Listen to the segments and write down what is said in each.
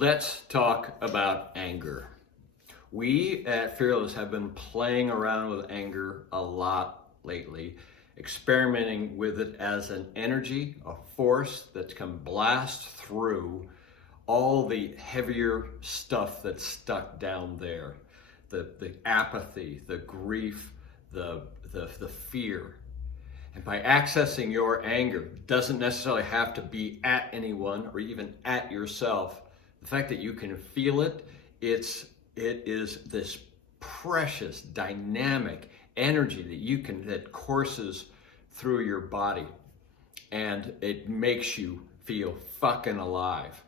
Let's talk about anger. We at Fearless have been playing around with anger a lot lately, experimenting with it as an energy, a force that can blast through all the heavier stuff that's stuck down there. The apathy, the grief, the fear. And by accessing your anger, doesn't necessarily have to be at anyone or even at yourself. The fact that you can feel it, it is this precious, dynamic energy that courses through your body, and it makes you feel fucking alive.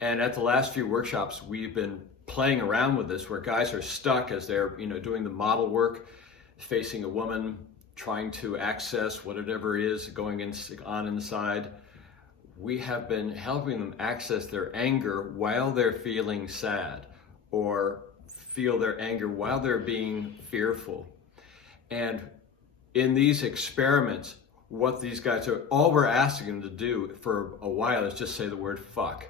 And at the last few workshops, we've been playing around with this, where guys are stuck as they're, doing the model work, facing a woman, trying to access whatever is going on inside. We have been helping them access their anger while they're feeling sad, or feel their anger while they're being fearful. And in these experiments, what these guys are, all we're asking them to do for a while is just say the word fuck,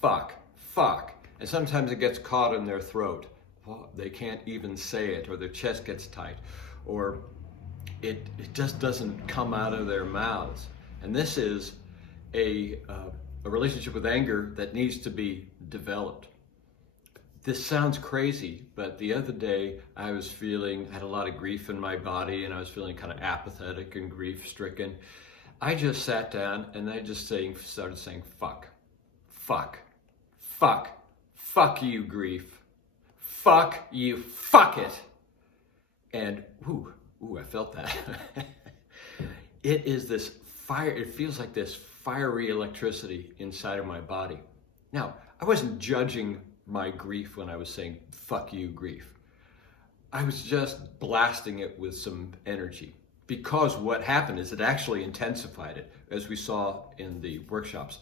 fuck, fuck. And sometimes it gets caught in their throat. Well, they can't even say it, or their chest gets tight, or it just doesn't come out of their mouths. And this is a relationship with anger that needs to be developed. This sounds crazy, but the other day I had a lot of grief in my body, and I was feeling kind of apathetic and grief stricken. I just sat down and I just started saying, fuck, fuck, fuck, fuck you, grief, fuck you, fuck it. And ooh, I felt that. It is this fire, it feels like this fiery electricity inside of my body. Now, I wasn't judging my grief when I was saying, fuck you, grief. I was just blasting it with some energy, because what happened is it actually intensified it, as we saw in the workshops.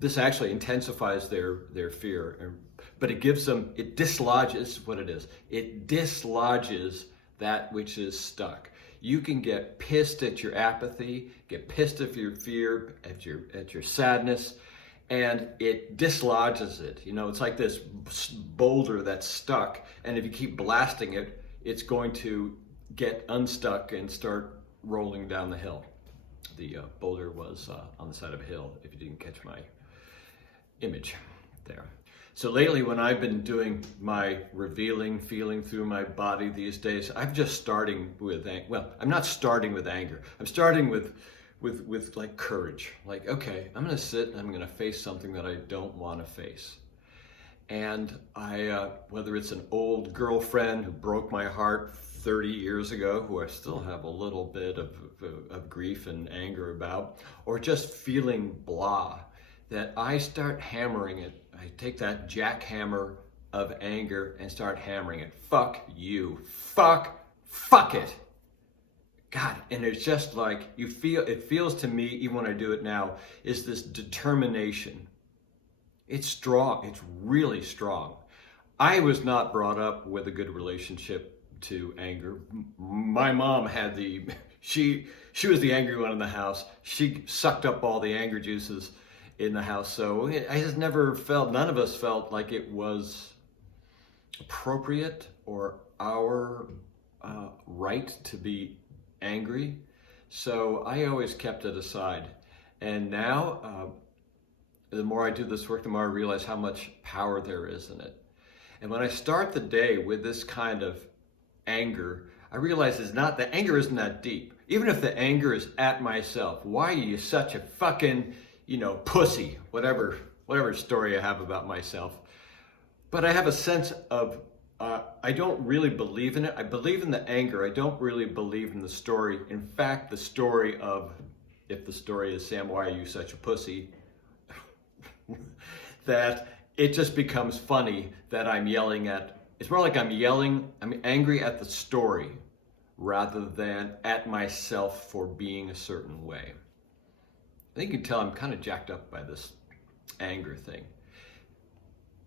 This actually intensifies their fear, but it dislodges what it is. It dislodges that which is stuck. You can get pissed at your apathy, get pissed at your fear, at your sadness, and it dislodges it. It's like this boulder that's stuck, and if you keep blasting it, it's going to get unstuck and start rolling down the hill. The boulder was on the side of a hill, if you didn't catch my image there. So lately, when I've been doing my revealing, feeling through my body these days, I'm just starting with, I'm not starting with anger. I'm starting with like courage. Like, okay, I'm gonna sit and I'm gonna face something that I don't wanna face. And whether it's an old girlfriend who broke my heart 30 years ago, who I still have a little bit of grief and anger about, or just feeling blah, that I start hammering it. I take that jackhammer of anger and start hammering it. Fuck you. Fuck it. God, and it's just like it feels to me, even when I do it now, is this determination. It's strong. It's really strong. I was not brought up with a good relationship to anger. My mom had she was the angry one in the house. She sucked up all the anger juices in the house. So I just none of us felt like it was appropriate or our right to be angry. So I always kept it aside. And now, the more I do this work, the more I realize how much power there is in it. And when I start the day with this kind of anger, I realize the anger isn't that deep. Even if the anger is at myself, why are you such a fucking pussy, whatever story I have about myself. But I have a sense of, I don't really believe in it. I believe in the anger. I don't really believe in the story. In fact, the story of, if the story is, Sam, why are you such a pussy? That it just becomes funny that I'm yelling it's more like I'm angry at the story rather than at myself for being a certain way. I think you can tell I'm kind of jacked up by this anger thing.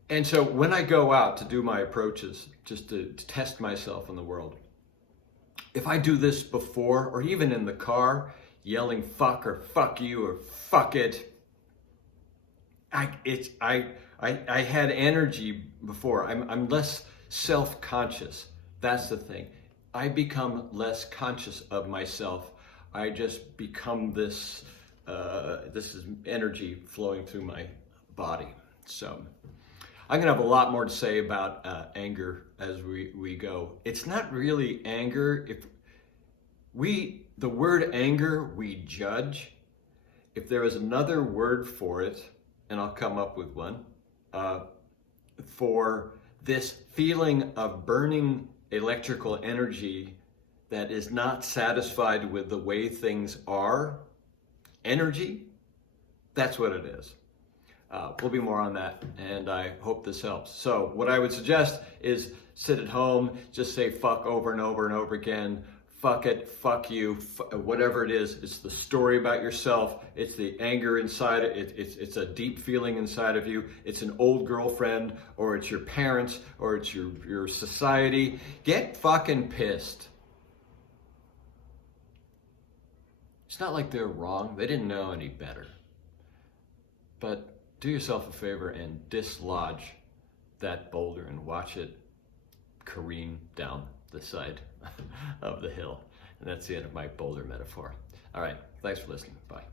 And so when I go out to do my approaches, just to test myself in the world, if I do this before, or even in the car, yelling fuck or fuck you or fuck it, I I had energy before. I'm less self-conscious. That's the thing. I become less conscious of myself. I just become this, this is energy flowing through my body. So I'm gonna have a lot more to say about anger as we go. It's not really anger. If the word anger, we judge. If there is another word for it, and I'll come up with one, for this feeling of burning electrical energy that is not satisfied with the way things are, energy, that's what it is. We'll be more on that, and I hope this helps. So what I would suggest is sit at home, just say fuck over and over and over again. Fuck it, fuck you, whatever it is. It's the story about yourself. It's the anger inside it. It's a deep feeling inside of you. It's an old girlfriend, or it's your parents, or it's your society. Get fucking pissed. It's not like they're wrong. They didn't know any better. But do yourself a favor and dislodge that boulder and watch it careen down the side of the hill. And that's the end of my boulder metaphor. All right, thanks for listening. Bye.